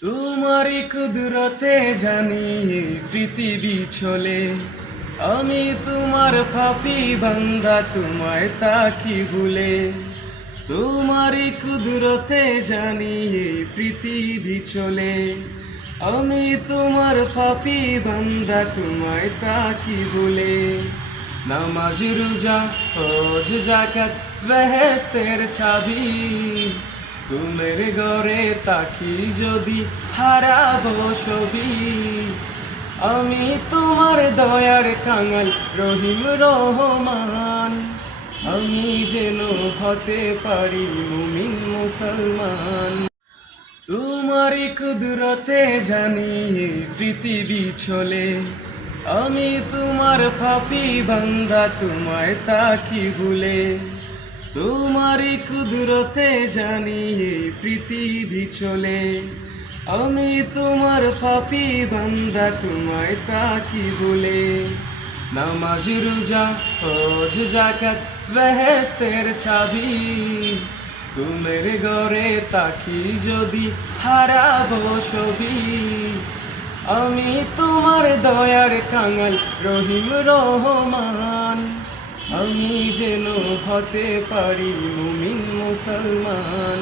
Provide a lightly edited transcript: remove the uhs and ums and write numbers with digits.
তোমারই কুদরতে জানি এই পৃথিবী চলে। আমি তোমার পাপী বান্দা, তোমায় তাকি ভুলে। তোমারই কুদরতে জানি এই পৃথিবী চলে। আমি তোমার পাপী বান্দা, তোমায় তাকি ভুলে। নামাজ রোজা হজ যাকাত বেহেশতের চাবি, তুমের ঘরে তাকি যদি হারাবো ছবি। আমি তোমার দয়ার কাঙাল রহিম রহমান, আমি যেন হতে পারি মুমিন মুসলমান। তোমারই কুদরতে জানি এই পৃথিবী চলে। আমি তোমার পাপী বান্দা, তোমায় তাকি ভুলে। তোমারই কুদরতে জানি এই পৃথিবী চলে। আমি তোমার পাপী বান্দা, তোমায় তাকি ভুলে। নামাজ রোজা হজ যাকাত বেহেশতের চাবি, তুমের ঘরে তাকি যদি হারাবো ছবি। আমি তোমার দয়ার কাঙাল রহিম রহমান, আমি যেন হতে পারি মুমিন মুসলমান।